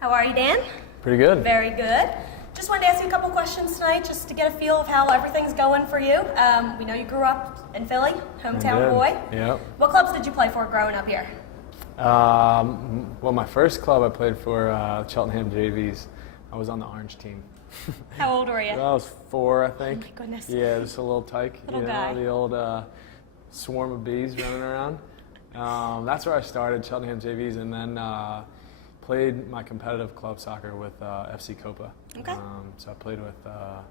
How are you, Dan? Pretty good. Very good. Just wanted to ask you a couple questions tonight just to get a feel of how everything's going for you. We know you grew up in Philly, hometown boy. Yep. What clubs did you play for growing up here? Well, my first club I played for Cheltenham JVs. I was on the orange team. How old were you? I was 4, I think. Oh my goodness. Yeah, just a little tyke. Little guy. The old swarm of bees running around. That's where I started, Cheltenham JVs, and then played my competitive club soccer with FC Copa. Okay. So I played with a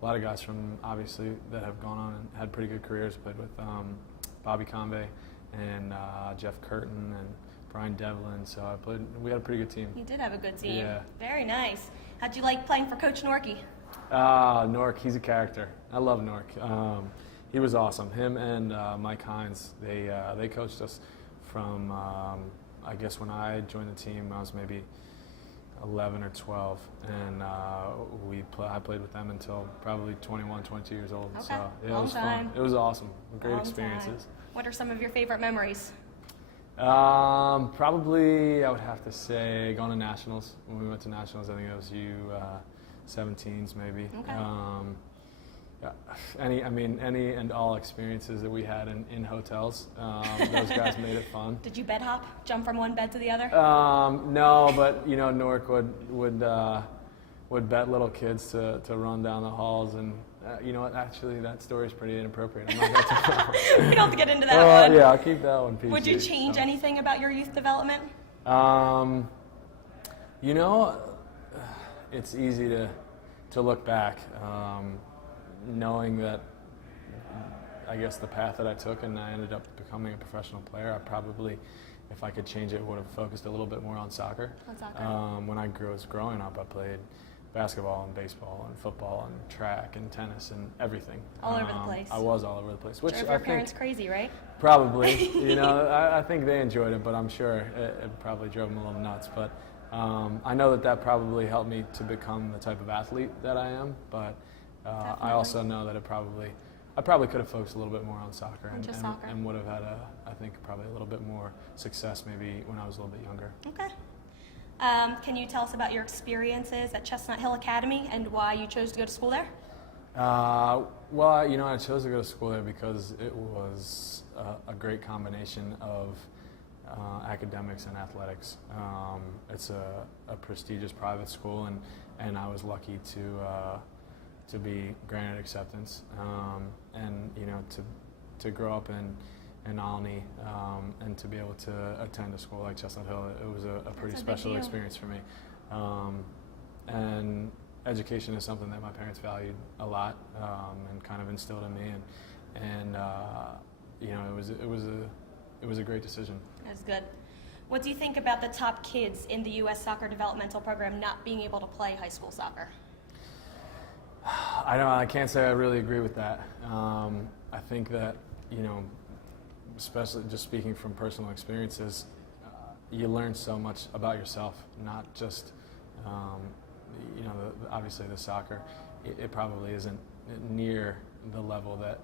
lot of guys from, obviously, that have gone on and had pretty good careers. Played with Bobby Convey and Jeff Curtin and Brian Devlin. So we had a pretty good team. You did have a good team. Yeah. Very nice. How'd you like playing for Coach Norkie? Nork, he's a character. I love Nork. He was awesome. Him and Mike Hines, they coached us from, I guess when I joined the team, I was maybe 11 or 12, and I played with them until probably 21, 22 years old. Okay. So yeah, Long it was time. fun. It was awesome. Great Long experiences. time. What are some of your favorite memories? Probably I would have to say going to nationals. When we went to nationals, I think it was U17s maybe. Okay. Any and all experiences that we had in hotels. Those guys made it fun. Did you bed hop? Jump from one bed to the other? No, but Nork would bet little kids to run down the halls, and you know what? Actually, that story is pretty inappropriate. I'm not going to. We don't have to get into that one. Yeah, I'll keep that one PG. Would you change anything about your youth development? It's easy to look back, knowing that I guess the path that I took and I ended up becoming a professional player. I probably, if I could change it, would have focused a little bit more on soccer. On soccer. When I was growing up, I played basketball and baseball and football and track and tennis and everything. All over the place. I was all over the place. Which Drove I your think parents crazy, right? probably. I think they enjoyed it, but I'm sure it probably drove them a little nuts. But I know that probably helped me to become the type of athlete that I am. But I also know that I probably could have focused a little bit more on soccer and would have had I think probably a little bit more success maybe when I was a little bit younger. Okay. Can you tell us about your experiences at Chestnut Hill Academy and why you chose to go to school there? Well, I chose to go to school there because it was a great combination of academics and athletics. It's a prestigious private school, and I was lucky to be granted acceptance, and to grow up in Alny, and to be able to attend a school like Chestnut Hill, it was a pretty special experience for me. And education is something that my parents valued a lot, and kind of instilled in me, and it was a great decision. That's good. What do you think about the top kids in the U.S. Soccer Developmental Program not being able to play high school soccer? I can't say I really agree with that. I think that, especially just speaking from personal experiences, you learn so much about yourself, not just, obviously the soccer. It probably isn't near the level that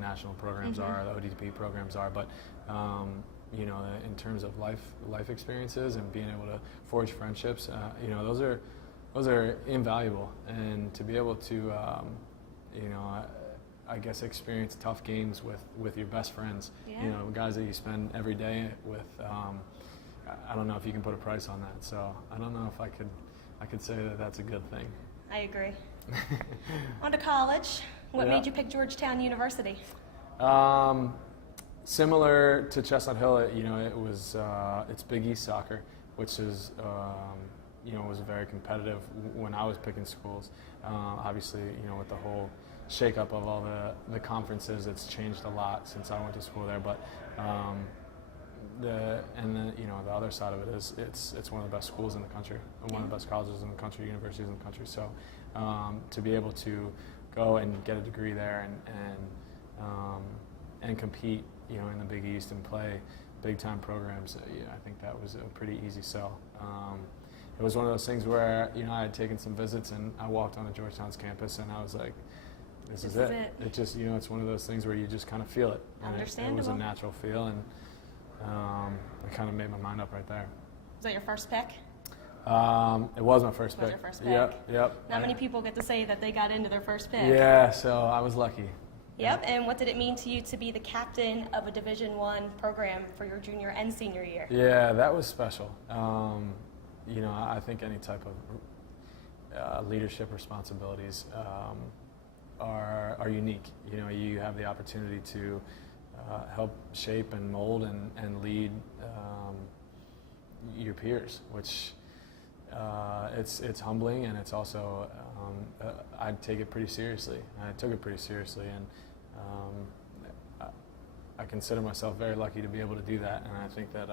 national programs are, the ODP programs are, but in terms of life experiences and being able to forge friendships, those are invaluable, and to be able to, I guess experience tough games with your best friends, guys that you spend every day with. I don't know if you can put a price on that, so I don't know if I could say that that's a good thing. I agree. On to college. What made you pick Georgetown University? Similar to Chestnut Hill, it was it's Big East soccer, which is was very competitive when I was picking schools. Obviously, with the whole shakeup of all the conferences, it's changed a lot since I went to school there. But the other side of it is it's one of the best schools in the country, one of the best colleges in the country, universities in the country. So to be able to go and get a degree there and compete, in the Big East and play big time programs, I think that was a pretty easy sell. It was one of those things where I had taken some visits and I walked onto Georgetown's campus and I was like, this is it. It just it's one of those things where you just kind of feel it. Understandable. It was a natural feel, and I kind of made my mind up right there. Was that your first pick? It was my first It was pick. your first pick. Yep. Not many people get to say that they got into their first pick. Yeah, so I was lucky. Yep, and what did it mean to you to be the captain of a Division I program for your junior and senior year? Yeah, that was special. I think any type of leadership responsibilities are unique. You have the opportunity to help shape and mold and lead your peers, which it's humbling, and it's also I take it pretty seriously. I took it pretty seriously, and I consider myself very lucky to be able to do that, and I think that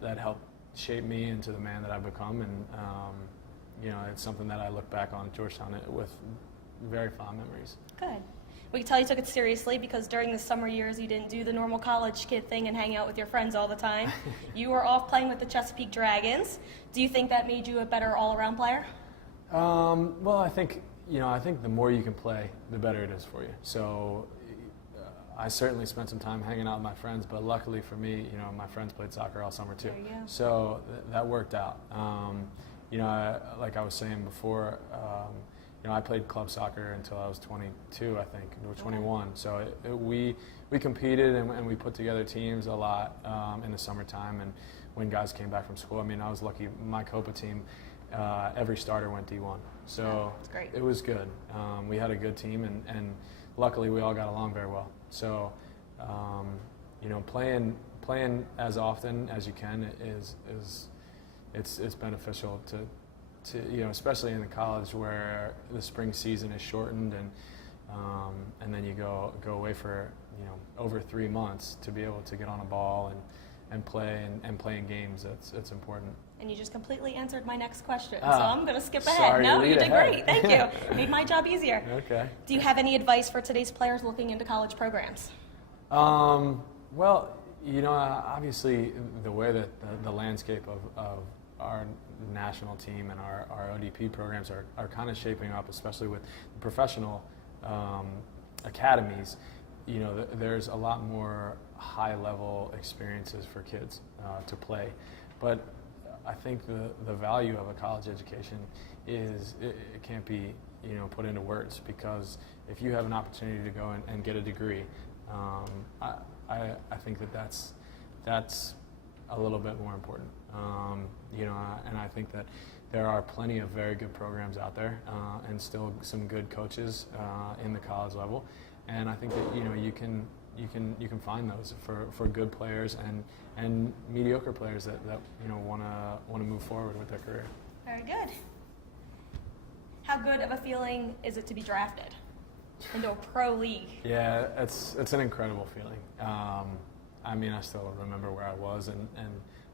that helped shape me into the man that I've become, and it's something that I look back on Georgetown with very fond memories. Good. We can tell you took it seriously because during the summer years you didn't do the normal college kid thing and hang out with your friends all the time. You were off playing with the Chesapeake Dragons. Do you think that made you a better all-around player? Well, I think the more you can play, the better it is for you. So I certainly spent some time hanging out with my friends, but luckily for me, my friends played soccer all summer too. There you go. So that worked out. Like I was saying before, I played club soccer until I was 22, I think, or 21. So we competed and we put together teams a lot in the summertime. And when guys came back from school, I was lucky. My Copa team, every starter went D1. So that's great. It was good. We had a good team, and luckily we all got along very well. So, playing as often as you can it's beneficial to especially in the college where the spring season is shortened and then you go away for over 3 months to be able to get on a ball and play and play in games. It's important. And you just completely answered my next question, so Ah, I'm going to skip sorry ahead. to No, lead you did ahead. great. Thank you. Made my job easier. Okay. Do you have any advice for today's players looking into college programs? Well, obviously the way that the landscape of our national team and our ODP programs are kind of shaping up, especially with professional academies. There's a lot more high-level experiences for kids to play, but I think the value of a college education is it can't be put into words, because if you have an opportunity to go and get a degree, I think that's a little bit more important. And I think that there are plenty of very good programs out there, and still some good coaches in the college level. And I think that you can find those for good players and mediocre players that want to move forward with their career. Very good. How good of a feeling is it to be drafted into a pro league? Yeah, it's an incredible feeling. I still remember where I was and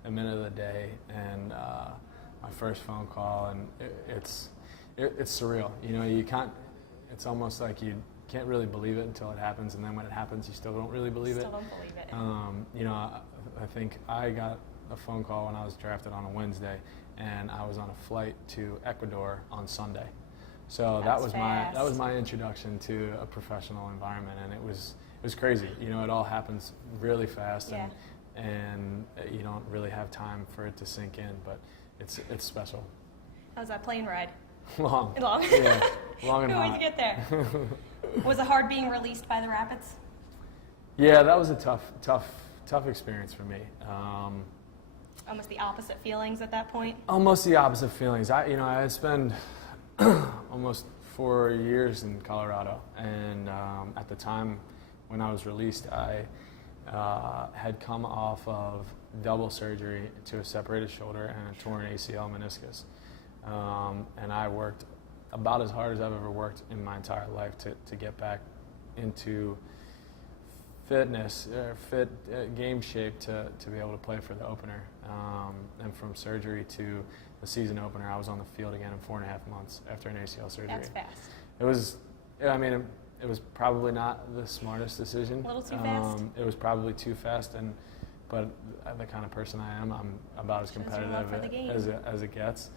the minute of the day and my first phone call, and it's surreal. You can't. It's almost like you can't really believe it until it happens, and then when it happens, you still don't really believe it. Still don't believe it. I think I got a phone call when I was drafted on a Wednesday, and I was on a flight to Ecuador on Sunday. So that was my introduction to a professional environment, and it was crazy. It all happens really fast, Yeah. and you don't really have time for it to sink in, but it's special. How was that plane ride? Long. Yeah, long and Couldn't wait hot. to get there. Was it hard being released by the Rapids? Yeah, that was a tough experience for me. Almost the opposite feelings at that point? Almost the opposite feelings. I had spent almost 4 years in Colorado, and at the time when I was released, I had come off of double surgery to a separated shoulder and a torn ACL meniscus. And I worked about as hard as I've ever worked in my entire life to get back into game shape to be able to play for the opener. And from surgery to the season opener, I was on the field again in 4.5 months after an ACL surgery. That's fast. It was probably not the smartest decision. A little too fast? It was probably too fast, but the kind of person I am, I'm about as Shows your competitive love for the game. as it gets.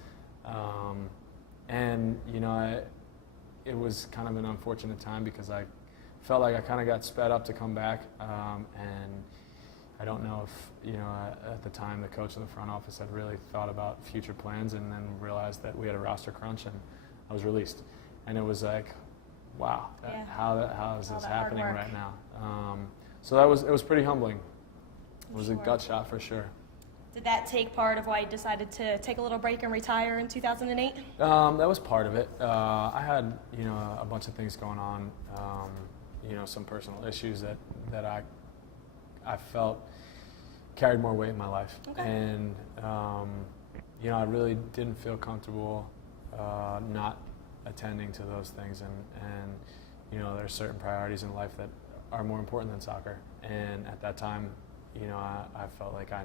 It was kind of an unfortunate time because I felt like I kind of got sped up to come back, and I don't know if, at the time the coach in the front office had really thought about future plans, and then realized that we had a roster crunch and I was released. And it was like, wow, Yeah. how is All this that hard happening work. right now? So it was pretty humbling. It was a Sure. gut shot for sure. Did that take part of why you decided to take a little break and retire in 2008? That was part of it. I had, a bunch of things going on, some personal issues that I felt carried more weight in my life. Okay. And, I really didn't feel comfortable not attending to those things. And there's certain priorities in life that are more important than soccer. And at that time, I felt like I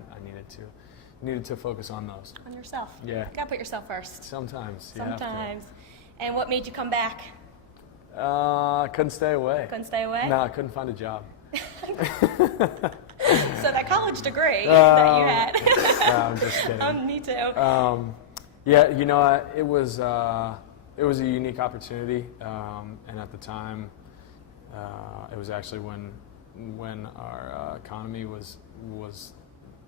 needed to focus on those. On yourself. Yeah. You gotta put yourself first. Sometimes. you have to. Sometimes. And what made you come back? I couldn't stay away. Couldn't stay away? No, I couldn't find a job. So that college degree that you had. No, I'm just kidding. Me too. It was a unique opportunity, and at the time, it was actually when our economy was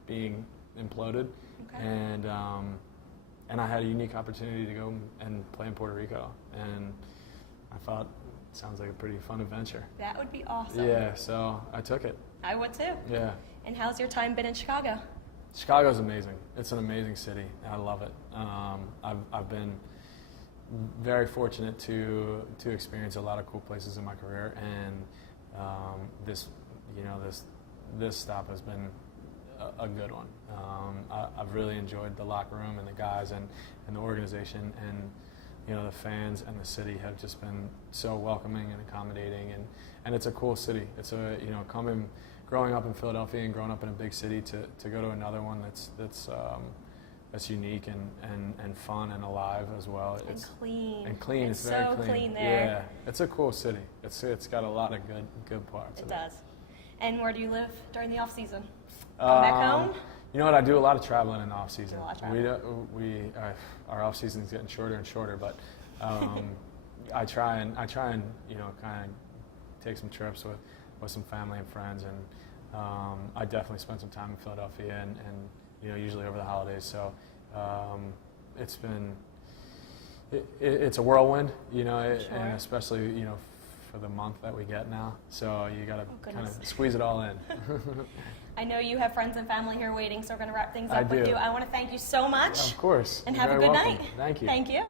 being imploded, Okay. and I had a unique opportunity to go and play in Puerto Rico, and I thought it sounds like a pretty fun adventure. That would be awesome. Yeah, so I took it. I would too. Yeah. And how's your time been in Chicago? Chicago's amazing. It's an amazing city. I love it. I've been very fortunate to experience a lot of cool places in my career, and this stop has been a good one. I've really enjoyed the locker room and the guys and the organization, and the fans and the city have just been so welcoming and accommodating, and it's a cool city. It's growing up in Philadelphia and growing up in a big city to go to another one that's unique and fun and alive as well. And clean. And clean. It's very so clean there. Yeah, it's a cool city. It's got a lot of good parts. It does. And where do you live during the off season? Come back home? You know what? I do a lot of traveling in the off season. Do a lot of traveling. Our off season is getting shorter and shorter, but I try and kind of take some trips with some family and friends, and I definitely spent some time in Philadelphia and usually over the holidays. So it's been it's a whirlwind, Sure. and especially for the month that we get now. So you got to kind goodness. of squeeze it all in. I know you have friends and family here waiting, so we're going to wrap things I up with do. you. I want to thank you so much. Of course. And You're have a very good welcome. night. Thank you. Thank you.